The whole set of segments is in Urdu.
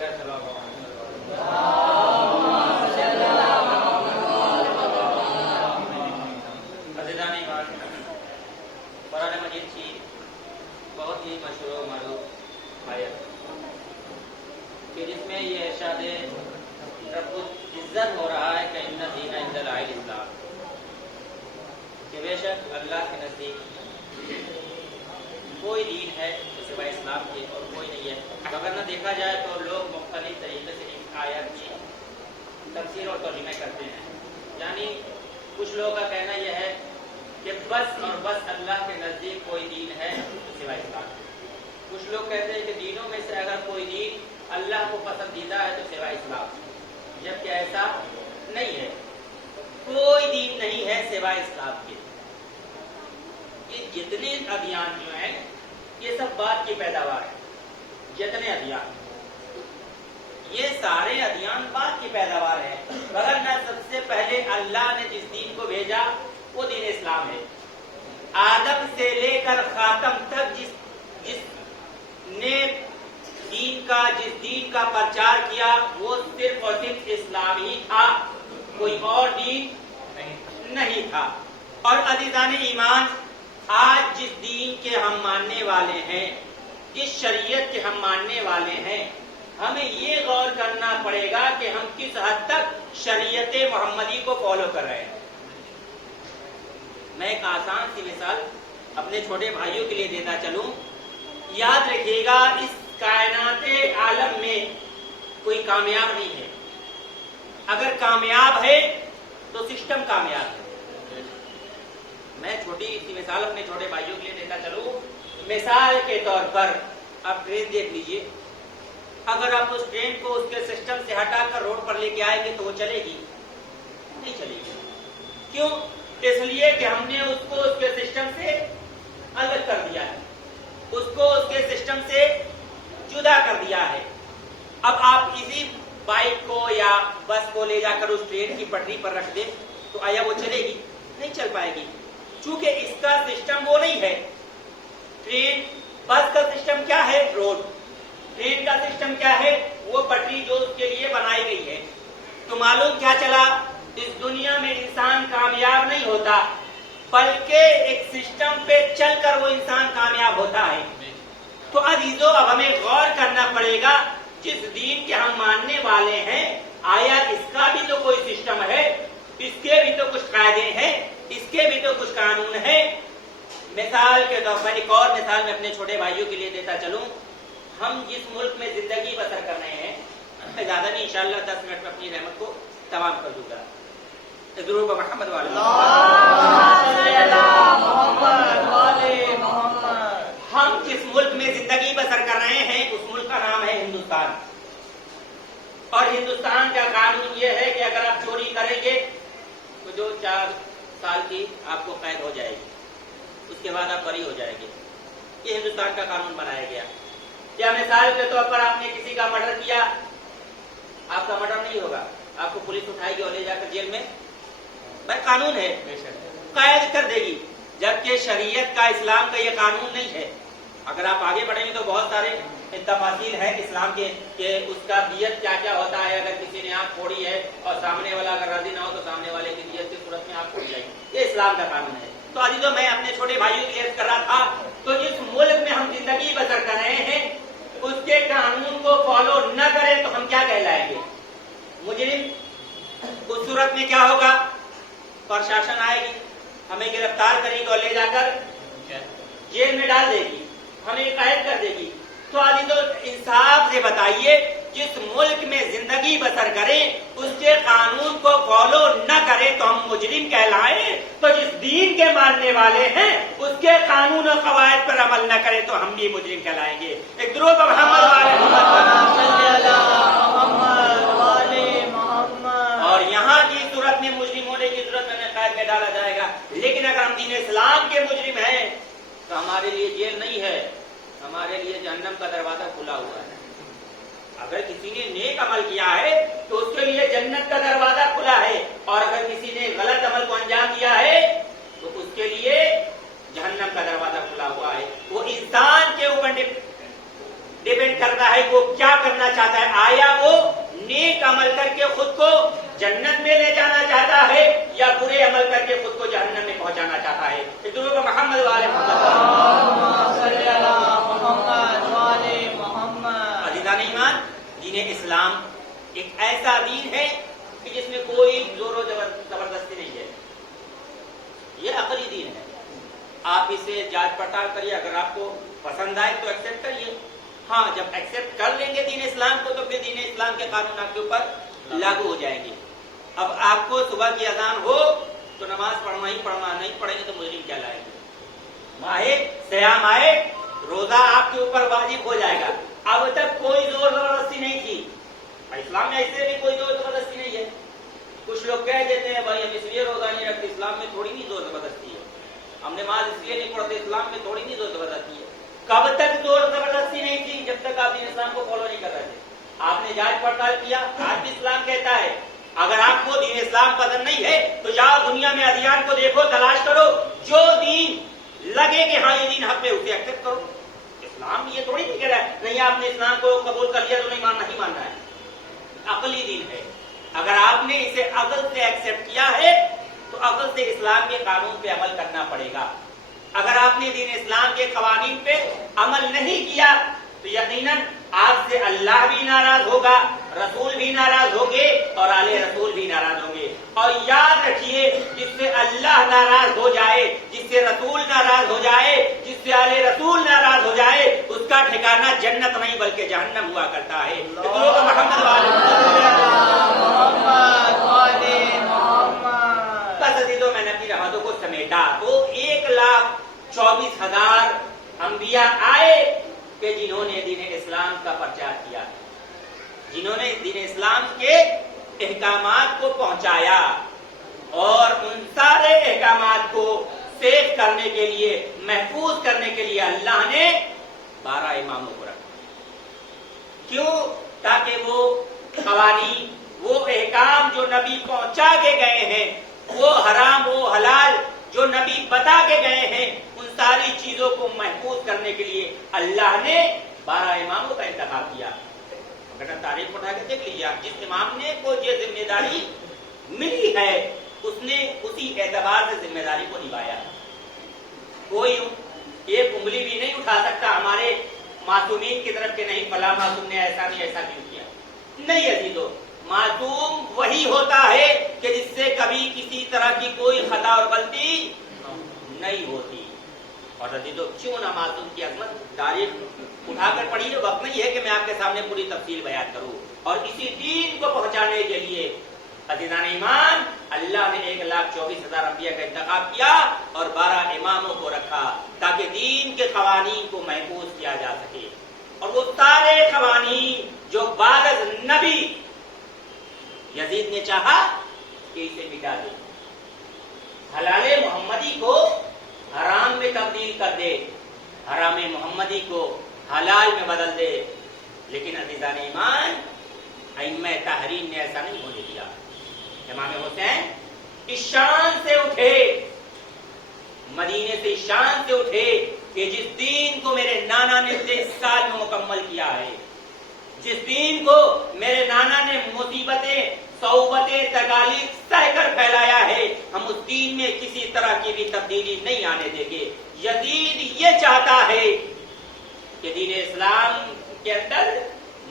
گا چلو عزیزان ایمان، قرآن مجید کی بہت ہی مشہور و معروف آیت کہ جس میں یہ ارشاد رب العزت ہو رہا ہے کہ ان الدین عند اللہ الاسلام، کہ بے شک اللہ کے نزدیک کوئی دین ہے سوائے اسلام کے اور کوئی نہیں ہے. اگر نہ دیکھا جائے تو لوگ مختلف طریقے سے اس آیت کی تفسیر اور ترجمہ کرتے ہیں. یعنی کچھ لوگوں کا کہنا یہ ہے کہ بس اور بس اللہ کے نزدیک کوئی دین ہے سوائے اسلام. کچھ لوگ کہتے ہیں کہ دینوں میں سے اگر کوئی دین اللہ کو پسندیدہ ہے تو سوائے اسلام، جبکہ ایسا نہیں ہے. کوئی دین نہیں ہے سوائے اسلام کے. یہ جتنے ادیان جو ہیں یہ سب بات کی پیداوار ہے. جتنے ادیان یہ سارے ادیان بات کی پیداوار ہے. وگرنہ سب سے پہلے اللہ نے جس دین کو بھیجا وہ دین اسلام ہے. آدم سے لے کر خاتم تک جس نے جس دین کا پرچار کیا وہ صرف اور صرف اسلام ہی تھا، کوئی اور دین نہیں تھا. اور عزیزان ایمان، آج جس دین کے ہم ماننے والے ہیں، جس شریعت کے ہم ماننے والے ہیں، ہمیں یہ غور کرنا پڑے گا کہ ہم کس حد تک شریعت محمدی کو فالو کر رہے ہیں. میں ایک آسان سی مثال اپنے چھوٹے بھائیوں کے لیے دیتا چلوں. یاد رکھیے گا، اس کائنات عالم میں کوئی کامیاب نہیں ہے. اگر کامیاب ہے تو سسٹم کامیاب ہے. میں چھوٹی سی مثال اپنے چھوٹے بھائیوں کے لیے دیتا چلوں. مثال کے طور پر آپ ٹرین دیکھ لیجئے. اگر آپ اس ٹرین کو اس کے سسٹم سے ہٹا کر روڈ پر لے کے آئیں گے تو وہ چلے گی؟ نہیں چلے گی. کیوں؟ اس لیے کہ ہم نے اس کو اس کے سسٹم سے الگ کر دیا ہے، اس کو اس کے سسٹم سے جدا کر دیا ہے. اب آپ اسی بائک کو یا بس کو لے جا کر اس ٹرین کی پٹری پر رکھ دیں تو آیا وہ چلے گی؟ نہیں چل پائے گی، چونکہ اس کا سسٹم وہ نہیں ہے. بس کا سسٹم کیا ہے؟ روڈ. ٹرین کا سسٹم کیا ہے؟ وہ پٹری جو اس کے لیے بنائی گئی ہے. تو معلوم کیا چلا؟ اس دنیا میں انسان کامیاب نہیں ہوتا، بلکہ ایک سسٹم پہ چل کر وہ انسان کامیاب ہوتا ہے. تو عزیزو، اب ہمیں غور کرنا پڑے گا، جس دین کے ہم ماننے والے ہیں آیا اس کا بھی تو کوئی سسٹم ہے، اس کے بھی تو کچھ قاعدے ہیں، اس کے بھی تو کچھ قانون ہیں. مثال کے طور پر ایک اور مثال میں اپنے چھوٹے بھائیوں کے لیے دیتا چلوں. ہم جس ملک میں زندگی بسر کر رہے ہیں، میں زیادہ نہیں، انشاءاللہ 10 منٹ میں اپنی رحمت کو تمام کر دوں گا. ضرور محمد ہم جس ملک میں زندگی بسر کر رہے ہیں اس ملک کا نام ہے ہندوستان. اور ہندوستان کا قانون یہ ہے کہ اگر آپ چوری کریں گے تو جو 4 سال کی آپ کو قید ہو جائے گی، اس کے بعد آپ بری ہو جائیں گے. یہ ہندوستان کا قانون بنایا گیا. یا مثال کے طور پر آپ نے کسی کا مرڈر کیا، آپ کا مرڈر نہیں ہوگا، آپ کو پولیس اٹھائے گی اور لے جا کر جیل میں، بھائی قانون ہے، قید کر دے گی. جبکہ شریعت کا، اسلام کا یہ قانون نہیں ہے. اگر آپ آگے بڑھیں گے تو بہت سارے تفاصیل ہیں اسلام کے کہ اس کا دیت کیا کیا ہوتا ہے. اگر کسی نے آنکھ پھوڑی ہے اور سامنے والا اگر راضی نہ ہو تو سامنے والے کی دیت کی صورت میں آنکھ پھوڑ جائے گی. یہ اسلام کا قانون ہے. تو عزیزو، میں اپنے چھوٹے بھائیوں کے لیے کر رہا تھا، تو جس ملک میں ہم زندگی بسر کر رہے ہیں اس کے قانون کو فالو نہ کریں تو ہم کیا کہلائیں گے؟ مجرم. اس صورت میں کیا ہوگا؟ پرشاسن آئے گی، ہمیں گرفتار کرے گی اور لے جا کر جیل میں ڈال دے گی، ہمیں قید کر دے گی. تو عزیزو، انصاف سے بتائیے، جس ملک میں زندگی بسر کریں اس کے قانون کو فالو نہ کریں تو ہم مجرم کہلائیں؟ تو جس دین کے ماننے والے ہیں اس کے قانون و قواعد پر عمل نہ کریں تو ہم بھی مجرم کہلائیں گے. ایک درود محمد اور یہاں کی صورت میں مجرم ہونے کی ضرورت میں قید میں ڈالا جائے گا. لیکن اگر ہم دین اسلام کے مجرم ہیں تو ہمارے لیے جیل نہیں ہے، ہمارے لیے جہنم کا دروازہ کھلا ہوا ہے. اگر کسی نے نیک عمل کیا ہے تو اس کے لیے جنت کا دروازہ کھلا ہے، اور اگر کسی نے غلط عمل کو انجام دیا ہے تو اس کے لیے جہنم کا دروازہ کھلا ہوا ہے. وہ انسان کے اوپر ڈیپینڈ کرتا ہے وہ کیا کرنا چاہتا ہے. آیا وہ نیک عمل کر کے خود کو جنت میں لے جانا چاہتا ہے یا برے عمل کر کے خود کو جہنم میں پہنچانا چاہتا ہے. محمد والے عزیزان ایمان، دین اسلام ایک ایسا دین ہے کہ جس میں کوئی زور و زبردستی نہیں ہے. یہ عقلی دین ہے. آپ اسے جانچ پڑتال کریے، اگر آپ کو پسند آئے تو ایکسپٹ کریے. ہاں، جب ایکسپٹ کر لیں گے دین اسلام کو تو پھر دین اسلام کے قانون آپ کے اوپر لاگو ہو جائیں گے. اب آپ کو صبح کی اذان ہو تو نماز پڑھنا ہی پڑھنا، نہیں پڑھیں گے تو مجرم کیا لائیں گے. ماہ صیام آئے، روزہ آپ کے اوپر واجب ہو جائے گا. اب تک کوئی زور زبردستی نہیں تھی. اسلام میں ایسے بھی کوئی زور زبردستی نہیں ہے. کچھ لوگ کہہ دیتے ہیں بھائی ہم اس لیے روزہ نہیں رکھتے، اسلام میں تھوڑی نہیں زور زبردستی ہے. ہم نماز اس لیے نہیں پڑھتے، اسلام میں تھوڑی نہیں زور زبردستی ہے. کب تک زور زبردستی نہیں تھی؟ جب تک آپ دین اسلام کو فالو نہیں کر رہے تھے. آپ نے جانچ پڑتال کیا. آج بھی اسلام کہتا ہے اگر آپ کو دین اسلام پسند نہیں ہے تو جاؤ دنیا میں ادیان کو دیکھو، تلاش کرو، جو دین لگے کہ ہاں یہ دین حق میں اسے ایکسپٹ کرو. اسلام یہ تھوڑی نہیں کہہ رہا ہے نہیں آپ نے اسلام کو قبول کر لیا تو نہیں ماننا ہے. عقلی دین ہے. اگر آپ نے اسے عقل سے ایکسپٹ کیا ہے تو عقل سے اسلام کے قانون پہ عمل کرنا پڑے گا. اگر آپ نے دین اسلام کے قوانین پہ عمل نہیں کیا تو یقیناً آپ سے اللہ بھی ناراض ہوگا، رسول بھی ناراض ہوں گے اور آل رسول بھی ناراض ہوں گے. اور یاد رکھیے جس سے اللہ ناراض ہو جائے، جس سے رسول ناراض ہو جائے، جس سے آل رسول ناراض ہو جائے، اس کا ٹھکانہ جنت نہیں بلکہ جہنم ہوا کرتا ہے. محمد بس عزیزوں، میں نے اپنی باتوں کو سمیٹا تو 1,24,000 انبیاء آئے کہ جنہوں نے دین اسلام کا پرچار کیا، جنہوں نے دین اسلام کے احکامات کو پہنچایا، اور ان سارے احکامات کو سیف کرنے کے لیے، محفوظ کرنے کے لیے اللہ نے 12 اماموں کو رکھا. کیوں؟ تاکہ وہ قوانین، وہ احکام جو نبی پہنچا کے گئے ہیں، وہ حرام وہ حلال جو نبی بتا کے گئے ہیں، ان ساری چیزوں کو محفوظ کرنے کے لیے اللہ نے 12 اماموں کا انتخاب کیا. اگر تاریخ اٹھا کے دیکھ لیجیے، جس امام نے کو یہ ذمہ داری ملی ہے اس نے اسی اعتبار سے ذمہ داری کو نبھایا. کوئی ایک انگلی بھی نہیں اٹھا سکتا ہمارے معصومین کی طرف کہ نہیں فلاں معصوم نے ایسا نہیں ایسا کیوں کیا. نہیں عزیزو، معصوم وہی ہوتا ہے کہ جس سے کبھی کسی طرح کی کوئی خطا اور غلطی نہیں ہوتی. اور عزیزو، کیوں نہ معصوم کی عظمت تاریخ اٹھا کر پڑھیے. وقت نہیں ہے کہ میں آپ کے سامنے پوری تفصیل بیان کروں. اور اسی دین کو پہنچانے کے لیے عزیزان ایمان اللہ نے 1,24,000 انبیاء کا انتخاب کیا اور 12 اماموں کو رکھا تاکہ دین کے قوانین کو محفوظ کیا جا سکے. اور وہ سارے قوانین جو بعد از نبی یزید نے چاہا کہ اسے مٹا دے، حلال محمدی کو حرام میں تبدیل کر دے، حرام محمدی کو حلال میں بدل دے، لیکن عزیزان ایمان ائمہ تحریر نے ایسا نہیں ہونے دیا. امام حسین اس شان سے اٹھے، مدینے سے اس شان سے اٹھے کہ جس دین کو میرے نانا نے 23 سال میں مکمل کیا ہے، جس دین کو میرے نانا نے مصیبتیں، صعوبتیں، تکالیف سہ کر پھیلایا ہے، ہم اس دین میں کسی طرح کی بھی تبدیلی نہیں آنے دیں گے. یزید یہ چاہتا ہے کہ دین اسلام کے اندر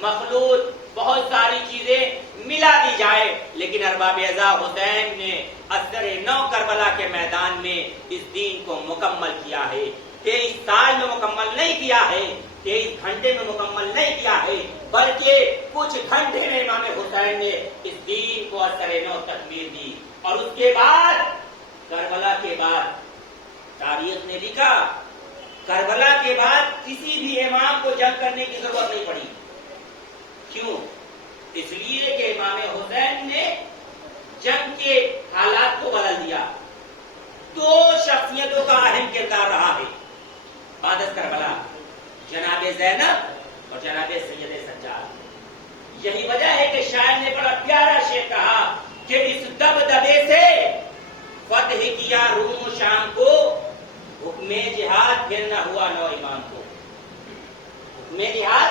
مخلوط بہت ساری چیزیں ملا دی جائے، لیکن ارباب اعضاء حسین نے اثر نو کربلا کے میدان میں اس دین کو مکمل کیا ہے. 23 سال میں مکمل نہیں کیا ہے، 23 گھنٹے میں مکمل نہیں کیا ہے، بلکہ کچھ گھنٹے میں امام حسین نے اس دین کو اثر نو تکمیل دی. اور اس کے بعد کربلا کے بعد تاریخ نے لکھا، کربلا کے بعد کسی بھی امام کو جنگ کرنے کی ضرورت نہیں پڑی. کیوں؟ اس لیے کہ امام حسین نے جنگ کے حالات کو بدل دیا. 2 شخصیتوں کا اہم کردار رہا ہے بعد از کربلا، جناب زینب اور جناب سید سجاد. یہی وجہ ہے کہ شاعر نے بڑا پیارا شعر کہا کہ اس دبدبے سے فتح کیا روم و شام کو، حکم جہاد پھر نہ ہوا نو امام کو. حکم جہاد